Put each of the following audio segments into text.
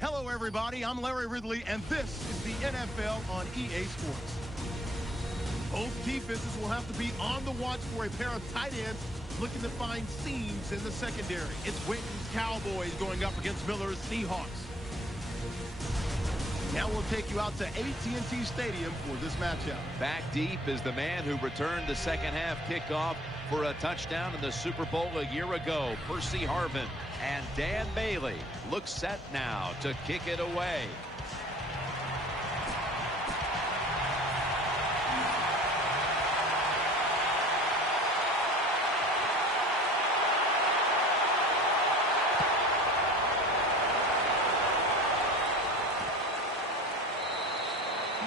Hello, everybody. I'm Larry Ridley, and this is the NFL on EA Sports. Both defenses will have to be on the watch for a pair of tight ends looking to find seams in the secondary. It's Witten's Cowboys going up against Miller's Seahawks. Now we'll take you out to AT&T Stadium for this matchup. Back deep is the man who returned the second half kickoff for a touchdown in the Super Bowl a year ago, Percy Harvin. And Dan Bailey looks set now to kick it away.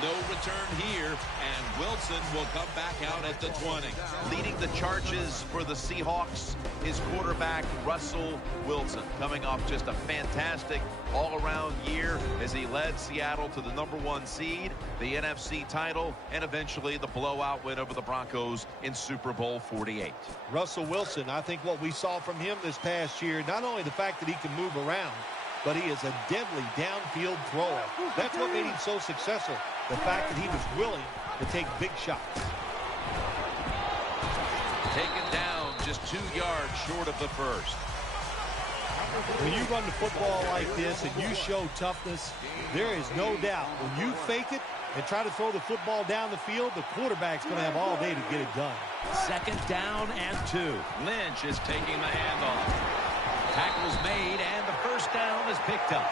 No return here, and Wilson will come back out at the 20. Leading the charges for the Seahawks is quarterback Russell Wilson, coming off just a fantastic all-around year as he led Seattle to the #1 seed, the NFC title, and eventually the blowout win over the Broncos in Super Bowl 48. Russell Wilson, I think what we saw from him this past year, not only the fact that he can move around, but he is a deadly downfield thrower. That's what made him so successful. The fact that he was willing to take big shots. Taken down just 2 yards short of the first. When you run the football like this and you show toughness, there is no doubt when you fake it and try to throw the football down the field, the quarterback's going to have all day to get it done. Second down and 2. Lynch is taking the handoff. Tackle's made, and the first down is picked up.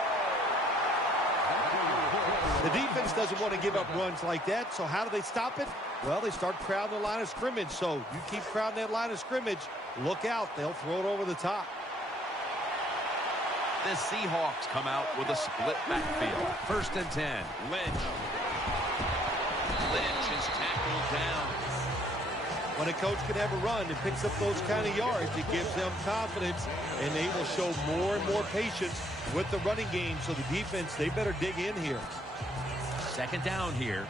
The defense doesn't want to give up runs like that, so how do they stop it? Well, they start crowding the line of scrimmage, so you keep crowding that line of scrimmage, look out, they'll throw it over the top. The Seahawks come out with a split backfield. First and 10. Lynch. Lynch is tackled down. When a coach can have a run and picks up those kind of yards, it gives them confidence, and they will show more and more patience with the running game. So the defense, they better dig in here. Second down here.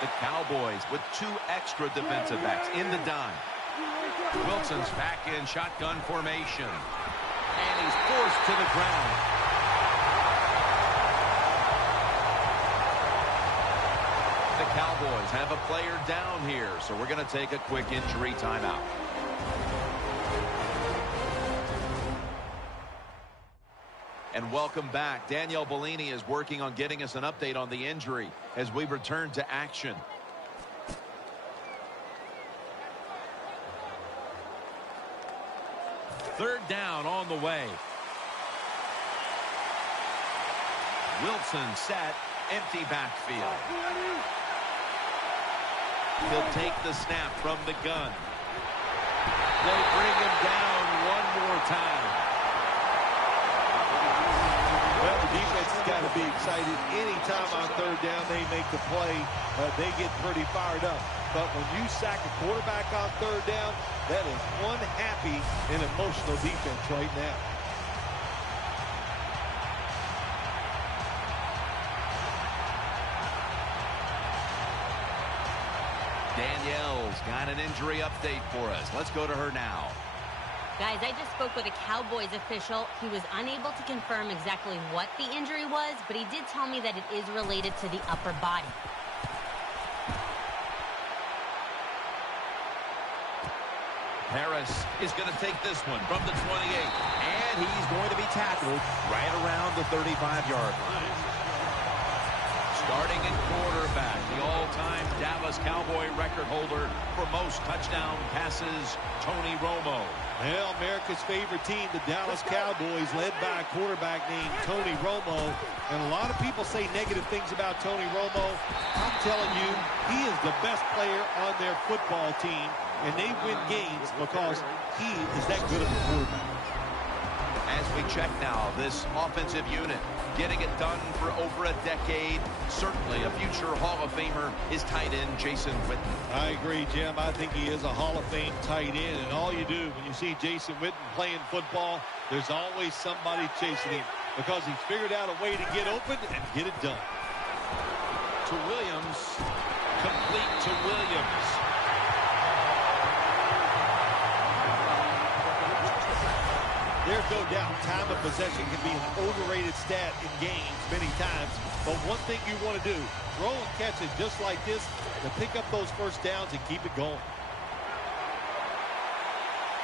The Cowboys with 2 extra defensive backs in the dime. Wilson's back in shotgun formation. And he's forced to the ground. The Cowboys have a player down here, so we're going to take a quick injury timeout. And welcome back. Danielle Bellini is working on getting us an update on the injury as we return to action. Third down on the way. Wilson set, empty backfield. He'll take the snap from the gun. They bring him down one more time. Well, the defense has got to be excited. Anytime on third down they make the play, they get pretty fired up. But when you sack a quarterback on third down, that is one happy and emotional defense right now. Danielle's got an injury update for us. Let's go to her now. Guys, I just spoke with a Cowboys official. He was unable to confirm exactly what the injury was, but he did tell me that it is related to the upper body. Harris is going to take this one from the 28, and he's going to be tackled right around the 35-yard line. Starting in quarterback, the all-time Dallas Cowboy record holder for most touchdown passes, Tony Romo. Well, America's favorite team, the Dallas Cowboys, led by a quarterback named Tony Romo. And a lot of people say negative things about Tony Romo. I'm telling you, he is the best player on their football team, and they win games because he is that good of a quarterback. As we check now, this offensive unit getting it done for over a decade. Certainly a future Hall of Famer is tight end Jason Witten. I agree, Jim. I think he is a Hall of Fame tight end. And all you do when you see Jason Witten playing football, there's always somebody chasing him because he's figured out a way to get open and get it done. To Williams. Complete to Williams. There's no doubt time of possession can be an overrated stat in games many times. But one thing you want to do, throw and catch it just like this to pick up those first downs and keep it going.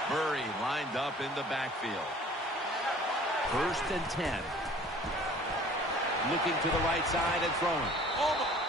Murray lined up in the backfield. 1st and 10. Looking to the right side and throwing. Almost.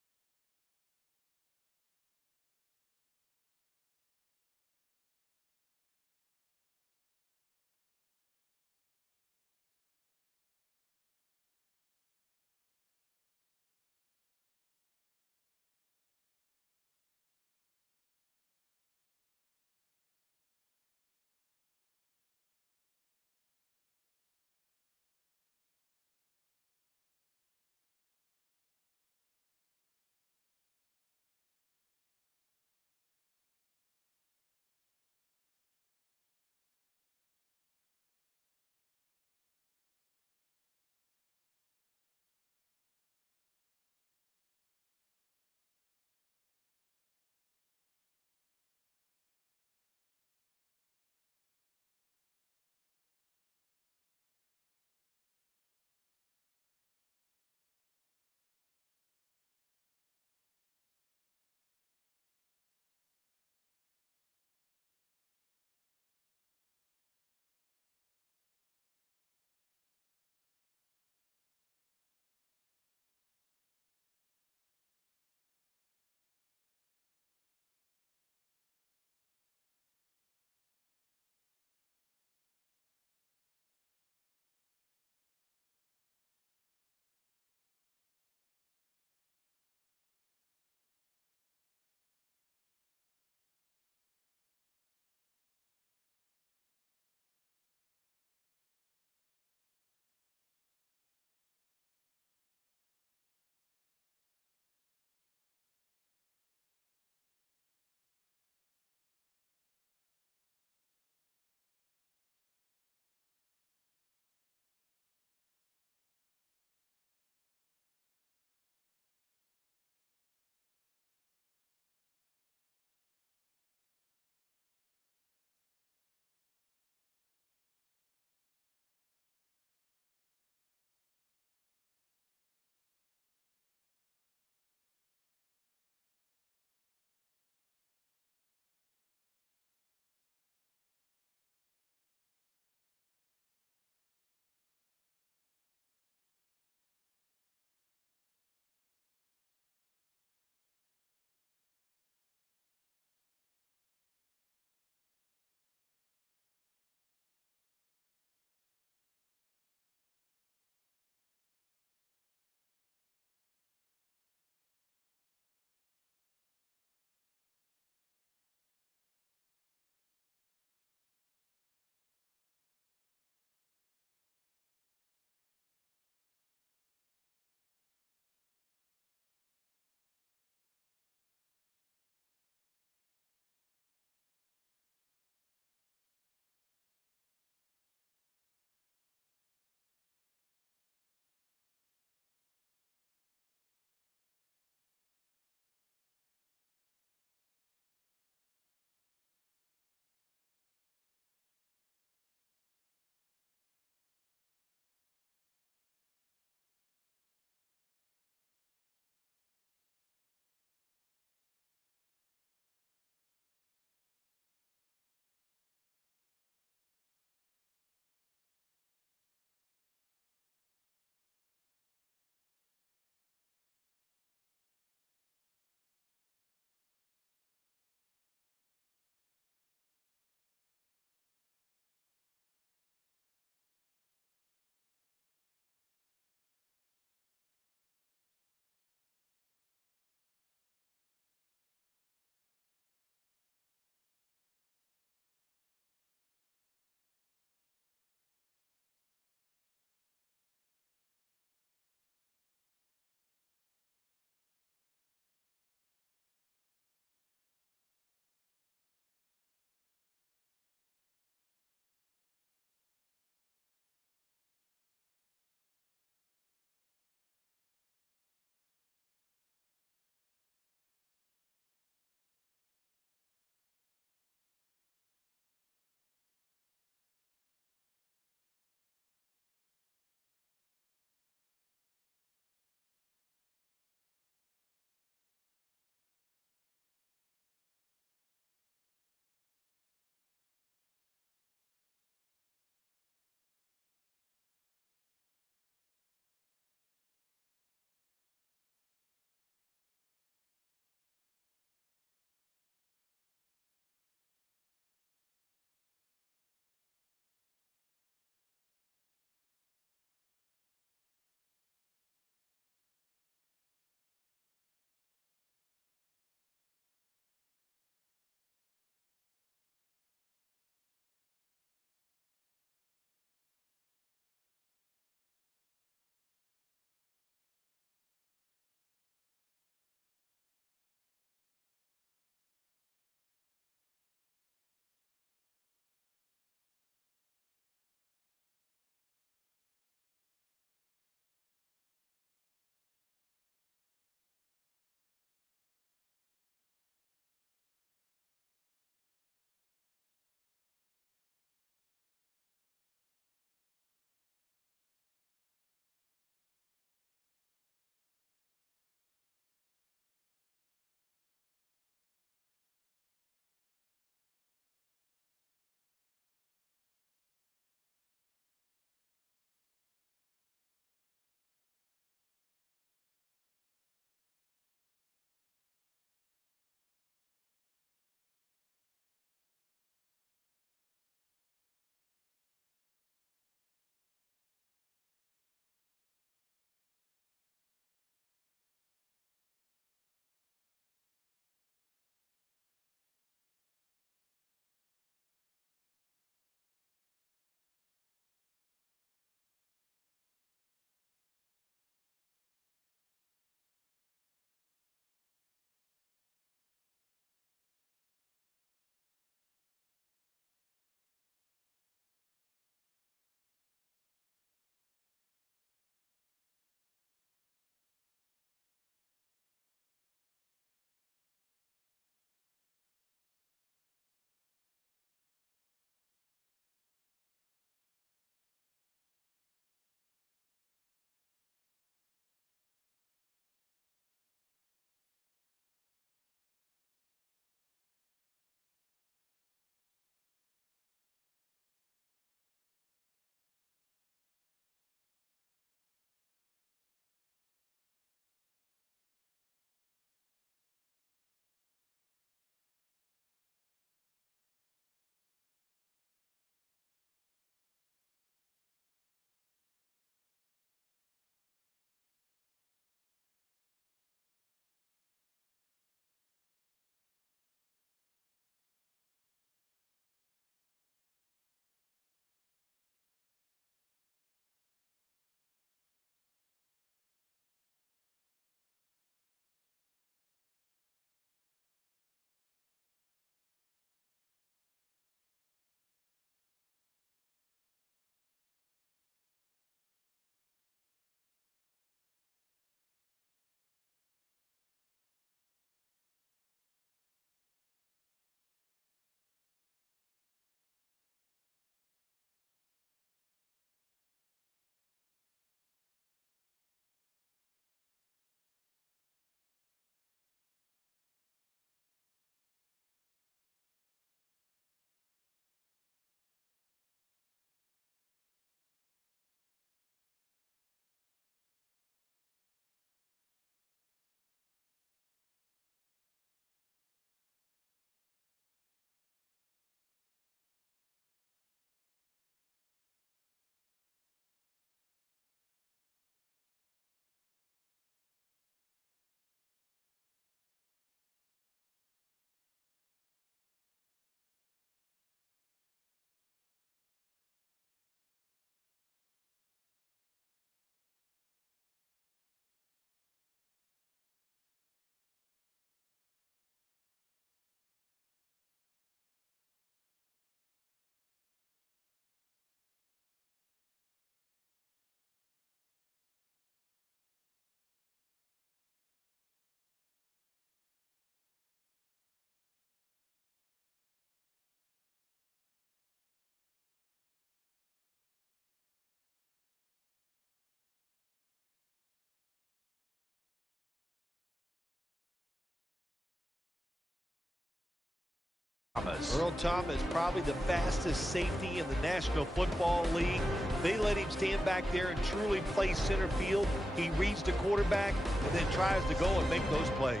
Earl Thomas, probably the fastest safety in the National Football League. They let him stand back there and truly play center field. He reads the quarterback and then tries to go and make those plays.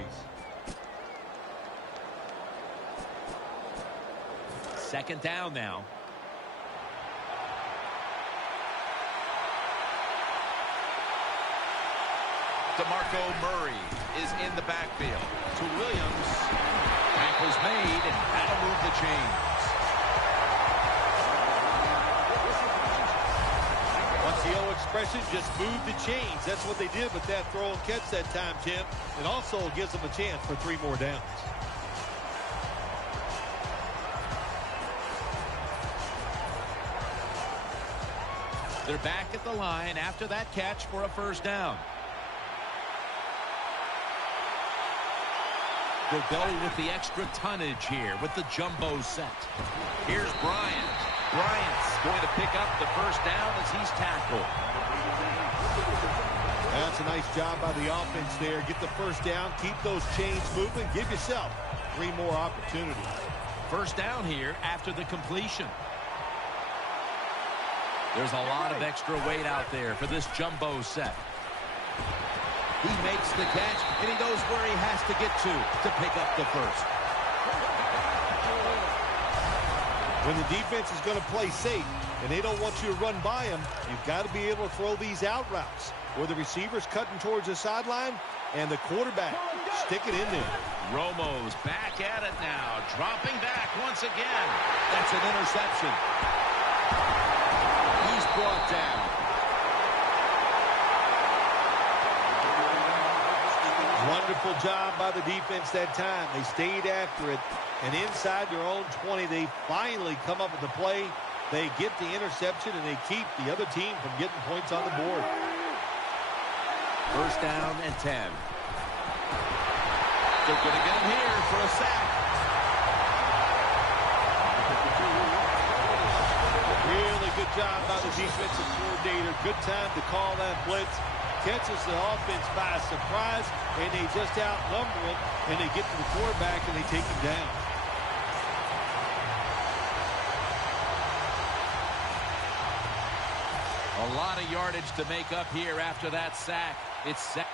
Second down now. DeMarco Murray is in the backfield. To Williams. Tackle's made, and that'll move the chains. What's the old expression? Just move the chains. That's what they did with that throw and catch that time, Tim. It also gives them a chance for 3 more downs. They're back at the line after that catch for a first down. They're going with the extra tonnage here with the jumbo set. Here's Bryant. Bryant's going to pick up the first down as he's tackled. That's a nice job by the offense there. Get the first down, keep those chains moving, give yourself 3 more opportunities. First down here after the completion. There's a lot of extra weight out there for this jumbo set. He makes the catch, and he knows where he has to get to pick up the first. When the defense is going to play safe and they don't want you to run by them, you've got to be able to throw these out routes where the receiver's cutting towards the sideline and the quarterback stick it in there. Romo's back at it now, dropping back once again. That's an interception. He's brought down. Wonderful job by the defense that time. They stayed after it, and inside their own 20, they finally come up with the play. They get the interception, and they keep the other team from getting points on the board. First down and 10. They're going to get him here for a sack. Really good job by the defensive coordinator. Good time to call that blitz. Catches the offense by surprise, and they just outnumber him, and they get to the quarterback, and they take him down. A lot of yardage to make up here after that sack. It's set.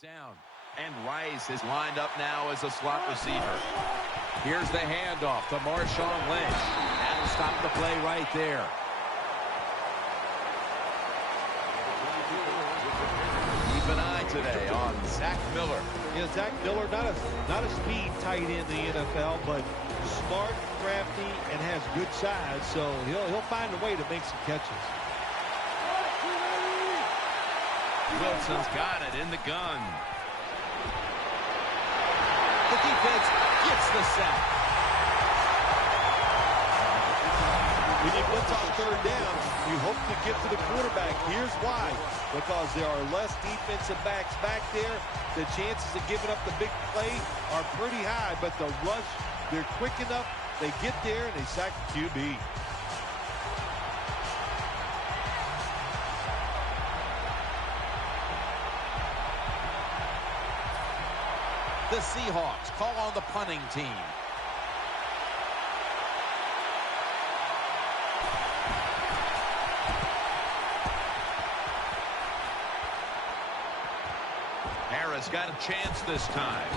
Down. And Rice is lined up now as a slot receiver. Here's the handoff to Marshawn Lynch. That'll stop the play right there. Keep an eye today on Zach Miller. Yeah, Zach Miller, not a speed tight end in the NFL, but smart, crafty, and has good size, so he'll find a way to make some catches. Wilson's got it in the gun. The defense gets the sack. When you blitz on third down, you hope to get to the quarterback. Here's why. Because there are less defensive backs back there. The chances of giving up the big play are pretty high, but the rush, they're quick enough. They get there, and they sack the QB. The Seahawks call on the punting team. Harris got a chance this time.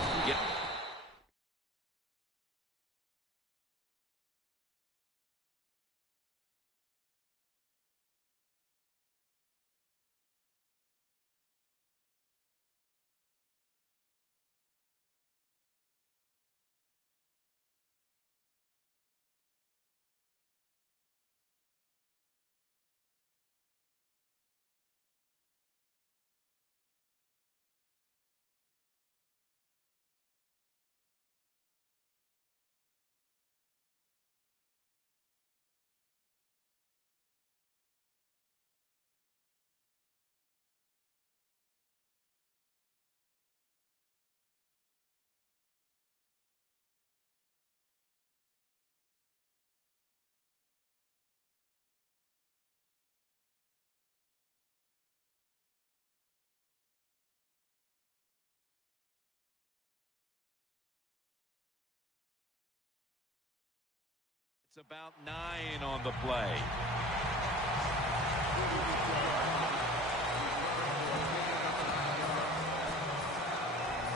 It's about 9 on the play.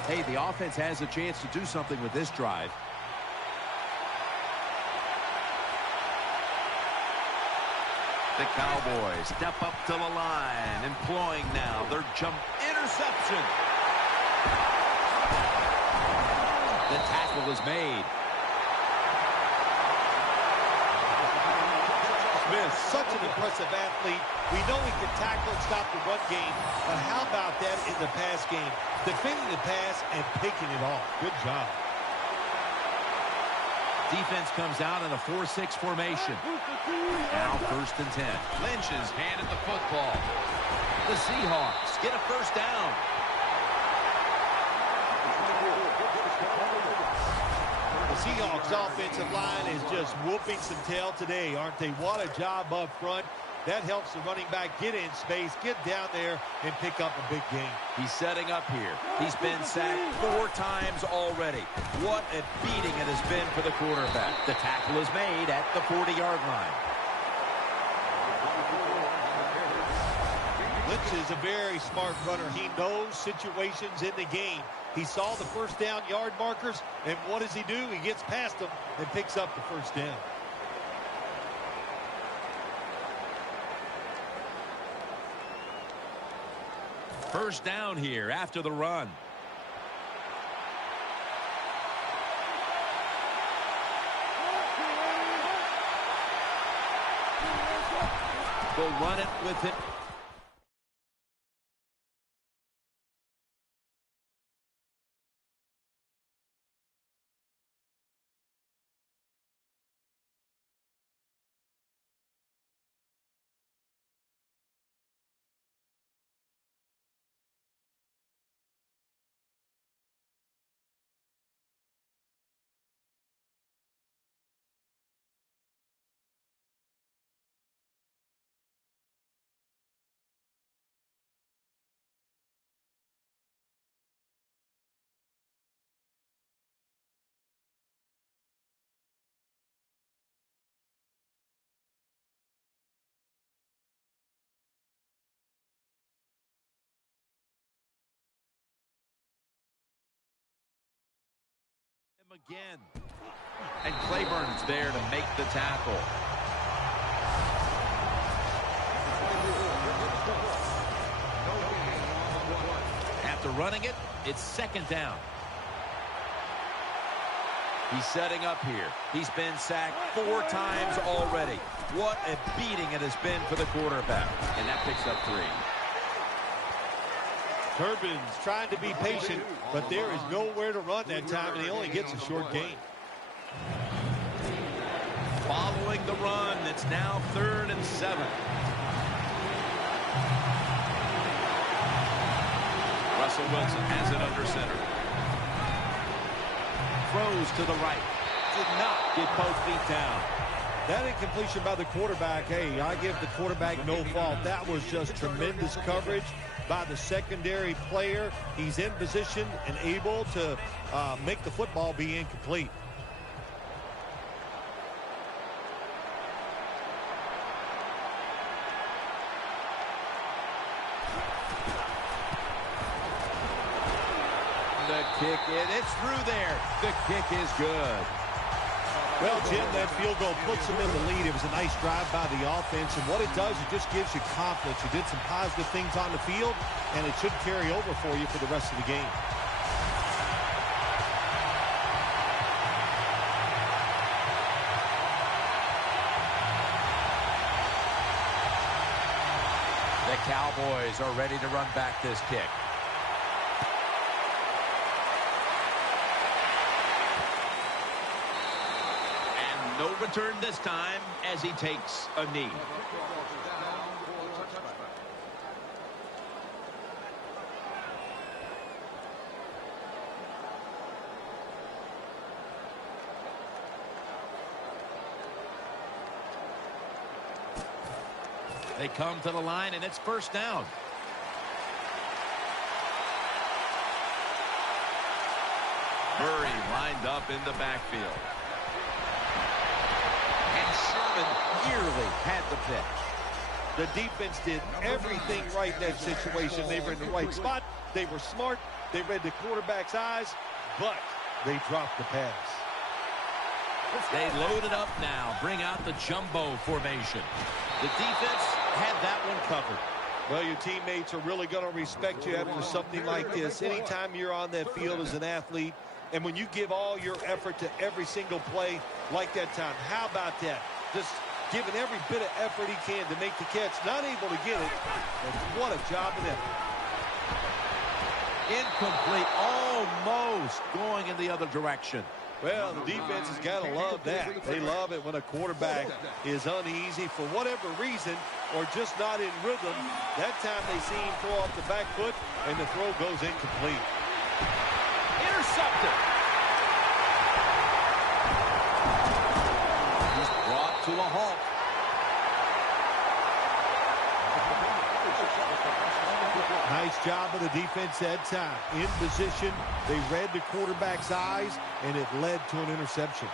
Hey, the offense has a chance to do something with this drive. The Cowboys step up to the line, employing now their jump interception. The tackle is made. Smith, such an impressive athlete. We know he can tackle and stop the run game, but how about that in the pass game? Defending the pass and picking it off. Good job. Defense comes out in a 4-6 formation. Now 1st and 10. Lynch is handed the football. The Seahawks get a first down. The Seahawks offensive line is just whooping some tail today, aren't they? What a job up front. That helps the running back get in space, get down there, and pick up a big gain. He's setting up here. He's been sacked 4 times already. What a beating it has been for the quarterback. The tackle is made at the 40-yard line. Lynch is a very smart runner. He knows situations in the game. He saw the first down yard markers, and what does he do? He gets past them and picks up the first down. First down here after the run. They'll run it with it. Again. And Claiborne's there to make the tackle. After running it, it's 2nd down. He's setting up here. He's been sacked 4 times already. What a beating it has been for the quarterback. And that picks up 3. Turbin's trying to be patient, but there is nowhere to run that time, and he only gets a short gain. Following the run, it's now 3rd and 7. Russell Wilson has it under center. Throws to the right. Did not get both feet down. That incompletion by the quarterback, hey, I give the quarterback no fault. That was just tremendous coverage by the secondary player. He's in position and able to make the football be incomplete. The kick, it's through there. The kick is good. Well, Jim, that field goal puts them in the lead. It was a nice drive by the offense, and what it does, it just gives you confidence. You did some positive things on the field, and it should carry over for you for the rest of the game. The Cowboys are ready to run back this kick. No return this time as he takes a knee. They come to the line, and it's 1st down. Murray lined up in the backfield. Sherman nearly had the pitch. The defense did everything right in that situation. They were in the right spot. They were smart. They read the quarterback's eyes, but they dropped the pass. They load it up now. Bring out the jumbo formation. The defense had that one covered. Well, your teammates are really going to respect you after something like this. Anytime you're on that field as an athlete, and when you give all your effort to every single play like that time, how about that? Just giving every bit of effort he can to make the catch. Not able to get it, but what a job of effort. Incomplete, almost going in the other direction. Well, the defense has got to love that. They love it when a quarterback is uneasy for whatever reason or just not in rhythm. That time they see him throw off the back foot, and the throw goes incomplete. Intercepted. He's brought to a halt. Nice job of the defense that time. In position, they read the quarterback's eyes, and it led to an interception.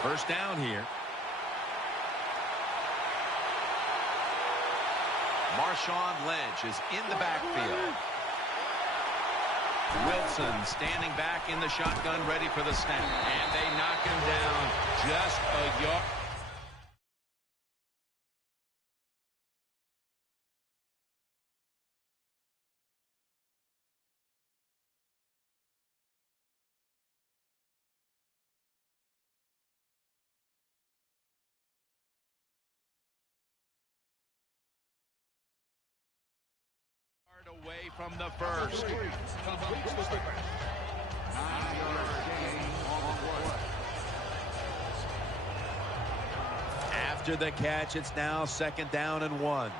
First down here. Marshawn Lynch is in the backfield. Wilson standing back in the shotgun, ready for the snap. And they knock him down just a yard. Away from the first. After the catch, it's now 2nd down and 1.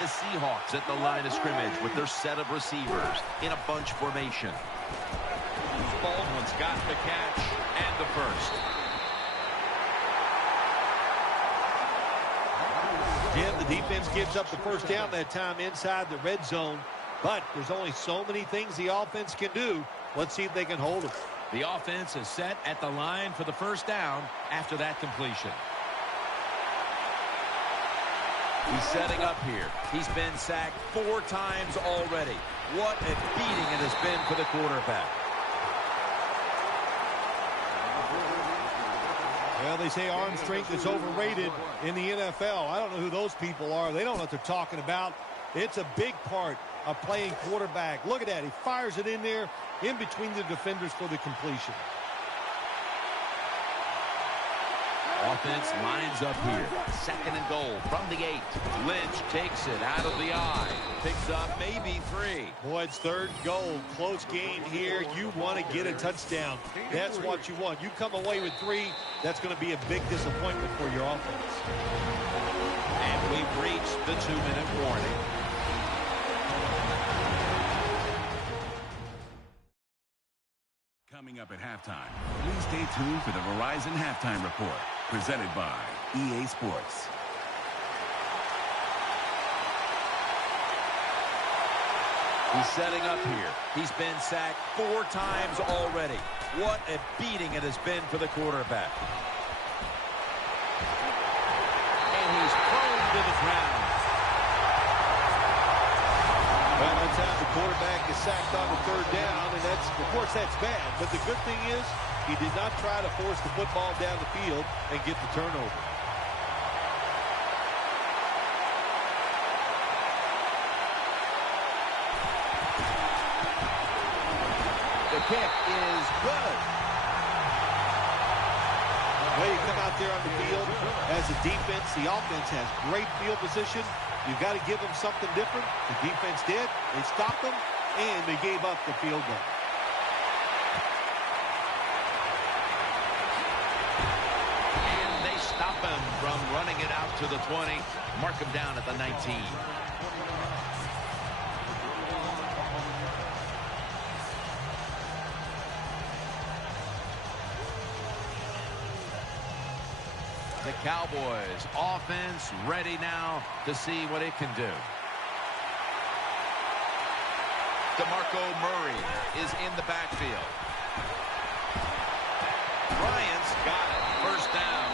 The Seahawks at the line of scrimmage with their set of receivers in a bunch formation. Baldwin's got the catch and the first. Again, the defense gives up the first down that time inside the red zone, but there's only so many things the offense can do. Let's see if they can hold it. The offense is set at the line for the first down after that completion. He's setting up here. He's been sacked 4 times already. What a beating it has been for the quarterback. Well, they say arm strength is overrated in the NFL. I don't know who those people are. They don't know what they're talking about. It's a big part of playing quarterback. Look at that. He fires it in there in between the defenders for the completion. Offense lines up here. 2nd and goal from the 8. Lynch takes it out of the eye. Picks up maybe 3. Boy, it's 3rd goal. Close game here. You want to get a touchdown. That's what you want. You come away with 3, that's going to be a big disappointment for your offense. And we've reached the 2-minute warning. Coming up at halftime, please stay tuned for the Verizon Halftime Report, presented by EA Sports. He's setting up here. He's been sacked 4 times already. What a beating it has been for the quarterback. And he's prone to the ground. Well, that's how the quarterback is sacked on the 3rd down, and that's, of course, that's bad. But the good thing is he did not try to force the football down the field and get the turnover. The kick is good. Well, you come out there on the field as a defense. The offense has great field position. You've got to give them something different. The defense did. They stopped them, and they gave up the field goal. And they stop him from running it out to the 20. Mark him down at the 19. The Cowboys offense ready now to see what it can do. DeMarco Murray is in the backfield. Bryant's got it. First down.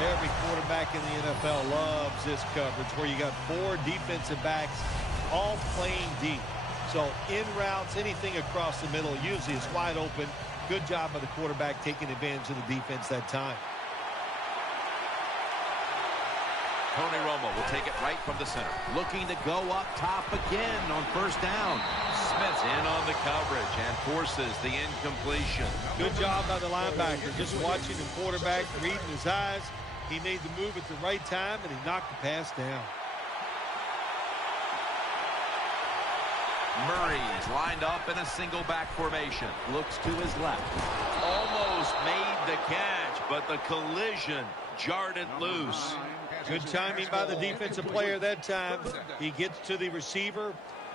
Every quarterback in the NFL loves this coverage where you got 4 defensive backs all playing deep. So in routes, anything across the middle usually is wide open. Good job by the quarterback taking advantage of the defense that time. Tony Romo will take it right from the center. Looking to go up top again on first down. Smith's in on the coverage and forces the incompletion. Good job by the linebacker. Just watching the quarterback, reading his eyes. He made the move at the right time, and he knocked the pass down. Murray's lined up in a single back formation. Looks to his left. Almost made the catch, but the collision jarred it loose. Good timing by the defensive player that time. He gets to the receiver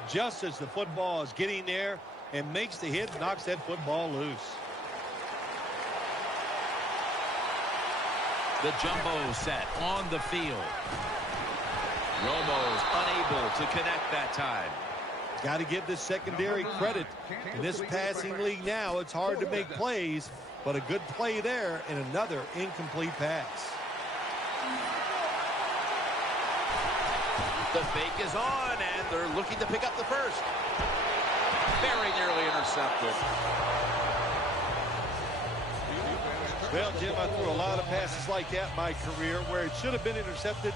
just as the football is getting there and makes the hit, knocks that football loose. The jumbo set on the field. Romo's unable to connect that time. Got to give this secondary credit. In this passing league now, it's hard to make plays, but a good play there and another incomplete pass. The fake is on, and they're looking to pick up the first. Very nearly intercepted. Well, Jim, I threw a lot of passes like that in my career where it should have been intercepted.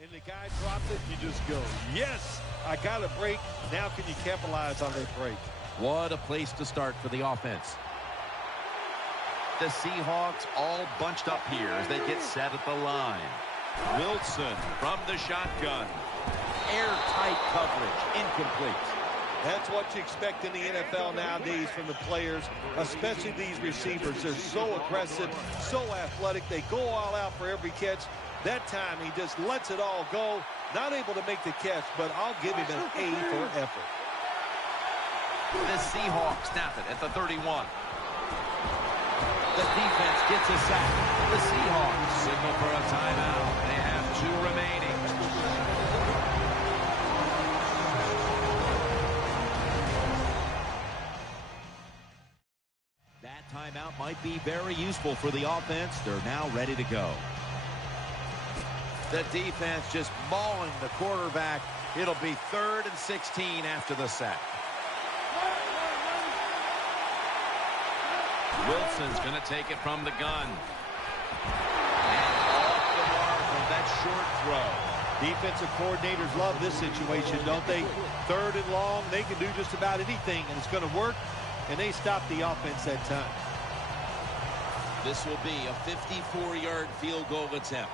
And the guy dropped it, you just go, yes, I got a break. Now can you capitalize on that break? What a place to start for the offense. The Seahawks all bunched up here as they get set at the line. Wilson from the shotgun. Airtight coverage, incomplete. That's what you expect in the NFL nowadays from the players, especially these receivers. They're so aggressive, so athletic. They go all out for every catch. That time he just lets it all go. Not able to make the catch, but I'll give him an A for effort. The Seahawks snap it at the 31. The defense gets a sack. The Seahawks signal for a timeout. They have 2 remaining. That timeout might be very useful for the offense. They're now ready to go. The defense just mauling the quarterback. It'll be 3rd and 16 after the sack. Wilson's going to take it from the gun. And off the mark on that short throw. Defensive coordinators love this situation, don't they? 3rd and long, they can do just about anything, and it's going to work, and they stop the offense that time. This will be a 54-yard field goal attempt.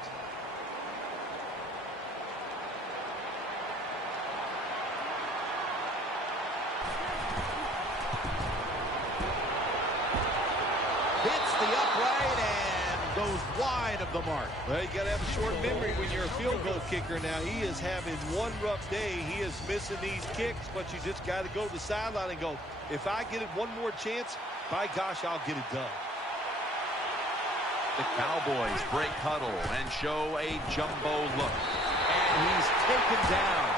Hits the upright and goes wide of the mark. Well, you got to have a short memory when you're a field goal kicker. Now, he is having one rough day. He is missing these kicks, but you just got to go to the sideline and go, if I get it one more chance, by gosh, I'll get it done. The Cowboys break huddle and show a jumbo look. And he's taken down.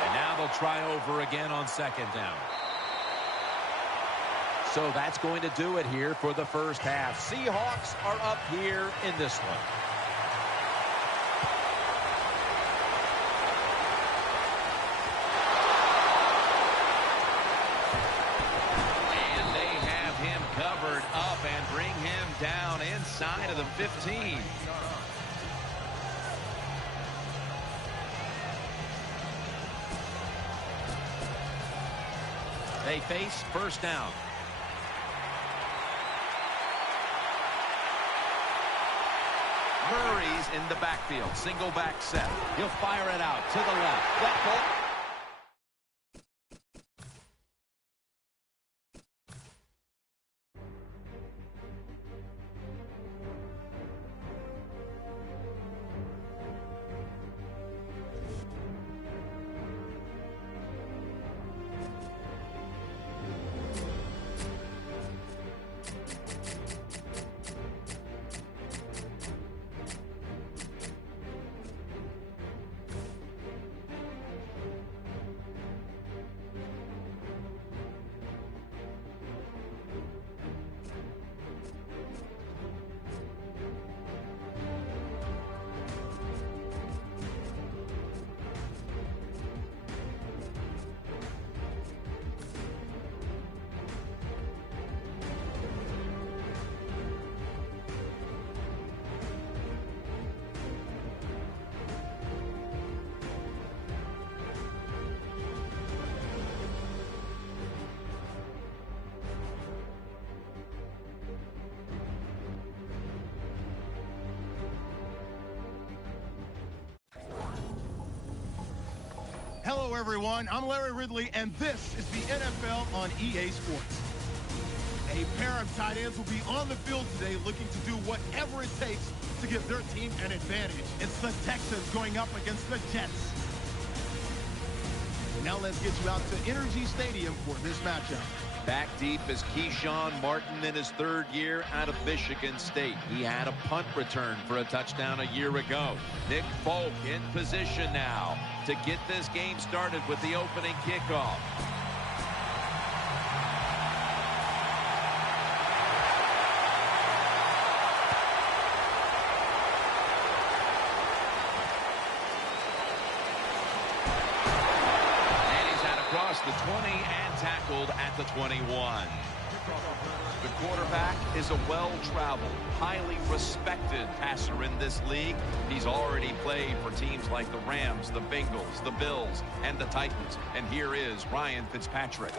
And now they'll try over again on 2nd down. So that's going to do it here for the first half. Seahawks are up here in this one. And they have him covered up and bring him down inside of the 15. They face first down. Murray's in the backfield. Single back set. He'll fire it out to the left. That ball. Hello, everyone. I'm Larry Ridley, and this is the NFL on EA Sports. A pair of tight ends will be on the field today looking to do whatever it takes to give their team an advantage. It's the Texans going up against the Jets. Now let's get you out to Energy Stadium for this matchup. Back deep is Keyshawn Martin in his third year out of Michigan State. He had a punt return for a touchdown a year ago. Nick Folk in position now to get this game started with the opening kickoff. The 20 and tackled at the 21. The quarterback is a well-traveled, highly respected passer in this league. He's already played for teams like the Rams, the Bengals, the Bills, and the Titans. And here is Ryan Fitzpatrick.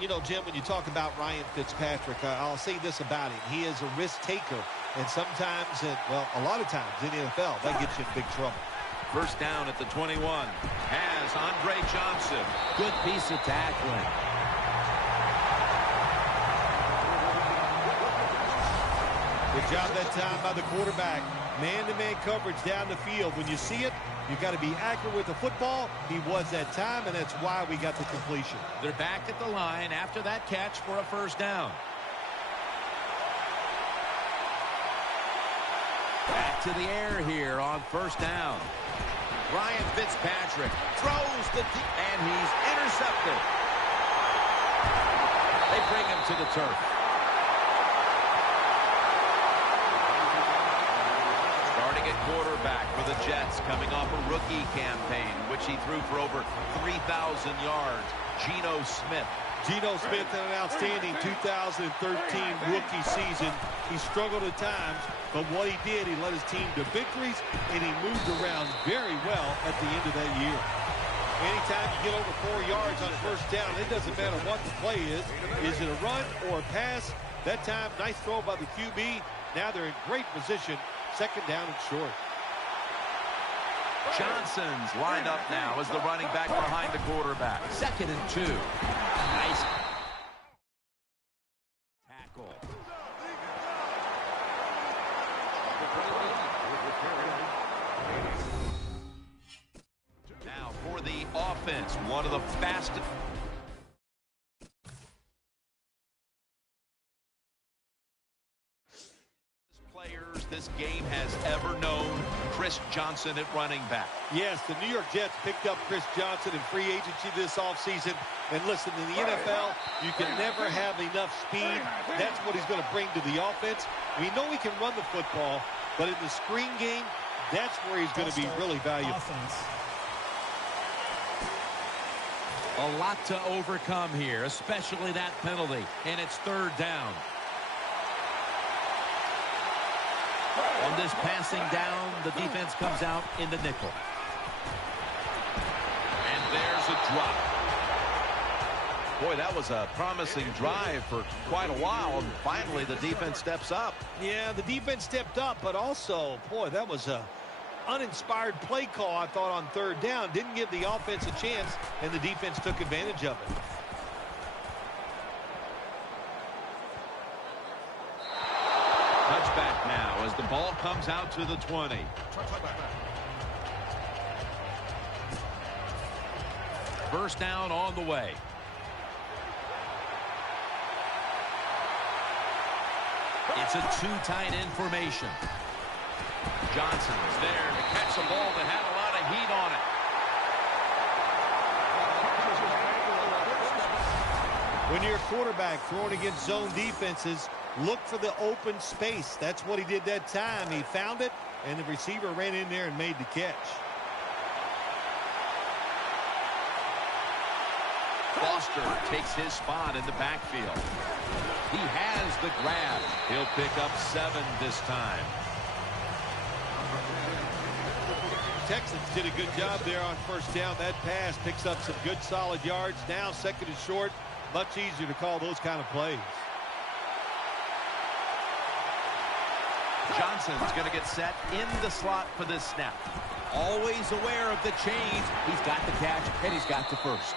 You know, Jim, when you talk about Ryan Fitzpatrick, I'll say this about him. He is a risk taker. And sometimes, well, a lot of times in the NFL, that gets you in big trouble. First down at the 21. Has Andre Johnson. Good piece of tackling. Good job that time by the quarterback. Man-to-man coverage down the field. When you see it, you've got to be accurate with the football. He was that time, and that's why we got the completion. They're back at the line after that catch for a first down. Back to the air here on first down. Ryan Fitzpatrick throws and he's intercepted. They bring him to the turf. Starting at quarterback for the Jets, coming off a rookie campaign, which he threw for over 3,000 yards. Geno Smith. Geno Smith had an outstanding 2013 rookie season. He struggled at times, but what he did, he led his team to victories, and he moved around very well at the end of that year. Anytime you get over 4 yards on first down, it doesn't matter what the play is. Is it a run or a pass? That time, nice throw by the QB. Now they're in great position. Second down and short. Johnson's lined up now as the running back behind the quarterback. 2nd and 2. Nice tackle. Now for the offense, one of the fastest players this game has ever known, Chris Johnson at running back. Yes, the New York Jets picked up Chris Johnson in free agency this offseason. And listen, in the NFL, you can never have enough speed. That's what he's going to bring to the offense. We know he can run the football, but in the screen game, that's where he's going to be really valuable. A lot to overcome here, especially that penalty. And it's third down. On this passing down, the defense comes out in the nickel. And there's a drop. Boy, that was a promising drive for quite a while, and finally the defense steps up. Yeah, the defense stepped up, but also, boy, that was a uninspired play call, I thought, on third down. Didn't give the offense a chance, and the defense took advantage of it. Touchback now as the ball comes out to the 20. First down on the way. It's a two-tight end formation. Johnson's there to catch a ball that had a lot of heat on it. When you're a quarterback throwing against zone defenses, look for the open space. That's what he did that time. He found it, and the receiver ran in there and made the catch. Foster takes his spot in the backfield. He has the grab. He'll pick up 7 this time. Texans did a good job there on first down. That pass picks up some good solid yards. Now 2nd and short. Much easier to call those kind of plays. Johnson's going to get set in the slot for this snap. Always aware of the chains. He's got the catch, and he's got the first.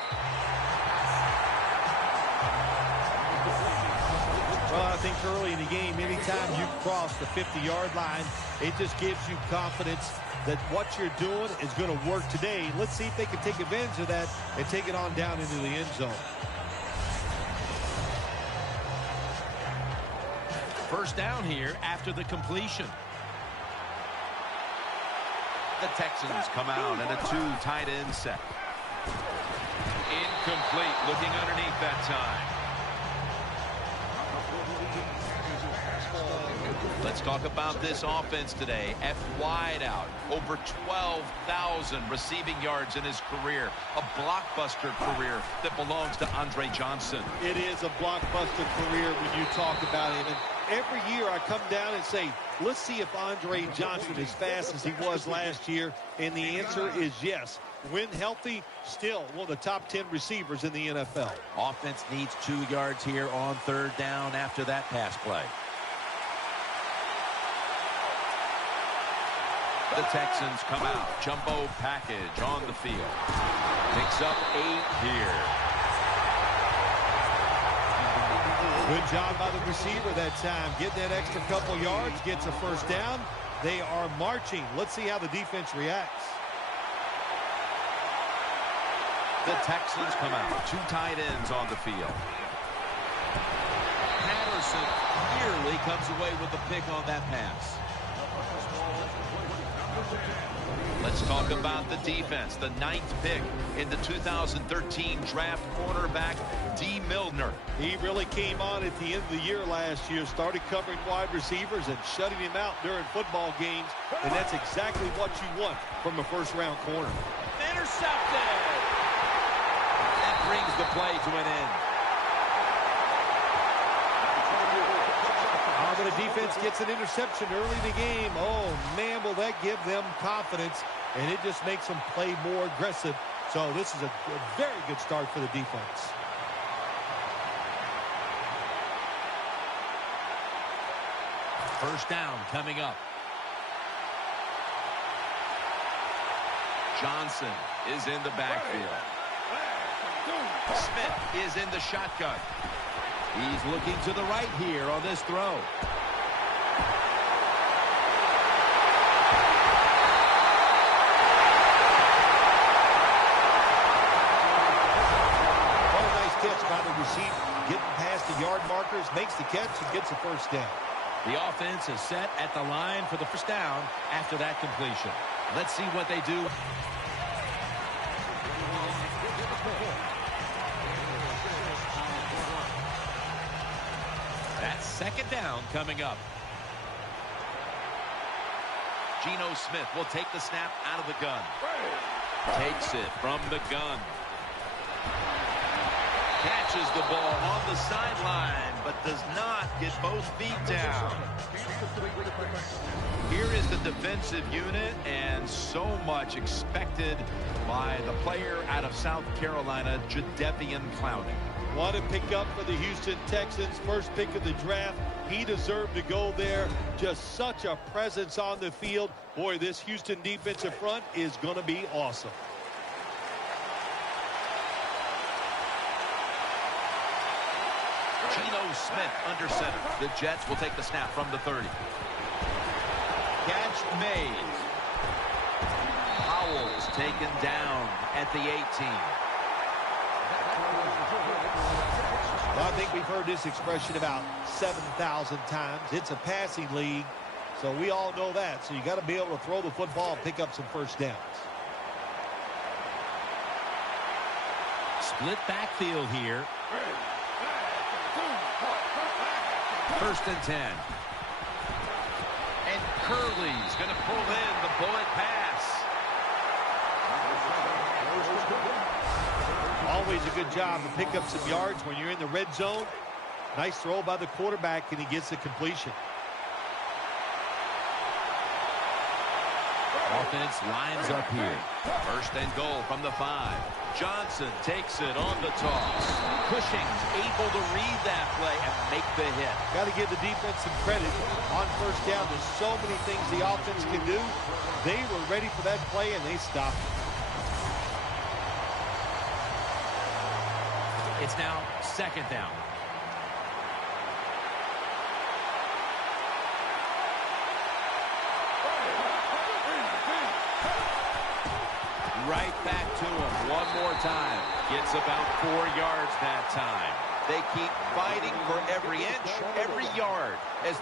Well, I think early in the game, anytime you cross the 50-yard line, it just gives you confidence that what you're doing is going to work today. Let's see if they can take advantage of that and take it on down into the end zone. First down here after the completion. The Texans come out in a 2 tight end set. Incomplete, looking underneath that time. Let's talk about this offense today. F wide out, over 12,000 receiving yards in his career. A blockbuster career that belongs to Andre Johnson. It is a blockbuster career when you talk about him. And every year I come down and say, let's see if Andre Johnson is fast as he was last year. And the answer is yes. When healthy, still one of the top 10 receivers in the NFL. Offense needs 2 yards here on 3rd down after that pass play. The Texans come out. Jumbo package on the field. Picks up 8 here. Good job by the receiver that time. Getting that extra couple yards, gets a first down. They are marching. Let's see how the defense reacts. The Texans come out. 2 tight ends on the field. Patterson nearly comes away with the pick on that pass. Let's talk about the defense. The 9th pick in the 2013 draft, cornerback D. Milner. He really came on at the end of the year last year, started covering wide receivers and shutting him out during football games, and that's exactly what you want from a first-round corner. Intercepted! That brings the play to an end. But the defense gets an interception early in the game. Oh, man, will that give them confidence, and it just makes them play more aggressive. So this is a very good start for the defense. First down coming up. Johnson is in the backfield. Smith is in the shotgun. He's looking to the right here on this throw. What a nice catch by the receiver. Getting past the yard markers, makes the catch, and gets a first down. The offense is set at the line for the first down after that completion. Let's see what they do. That's 2nd down coming up. Geno Smith will take the snap out of the gun. Takes it from the gun. Catches the ball on the sideline, but does not get both feet down. Here is the defensive unit, and so much expected by the player out of South Carolina, Jadeveon Clowney. What a pickup for the Houston Texans. First pick of the draft. He deserved to go there. Just such a presence on the field. Boy, this Houston defensive front is going to be awesome. Geno Smith under center. The Jets will take the snap from the 30. Catch made. Howell's taken down at the 18. Well, I think we've heard this expression about 7,000 times. It's a passing league, so we all know that. So you got to be able to throw the football and pick up some first downs. Split backfield here. 1st and 10. And Curley's going to pull in the bullet pass. Always a good job to pick up some yards when you're in the red zone. Nice throw by the quarterback, and he gets the completion. Offense lines up here. First and goal from the 5. Johnson takes it on the toss. Cushing's able to read that play and make the hit. Got to give the defense some credit. On first down, there's so many things the offense can do. They were ready for that play, and they stopped it. It's now second down. Right back to him one more time. Gets about 4 yards that time. They keep fighting for every inch, every yard. As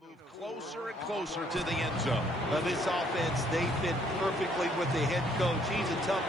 move closer and closer to the end zone. This offense, they fit perfectly with the head coach. He's a tough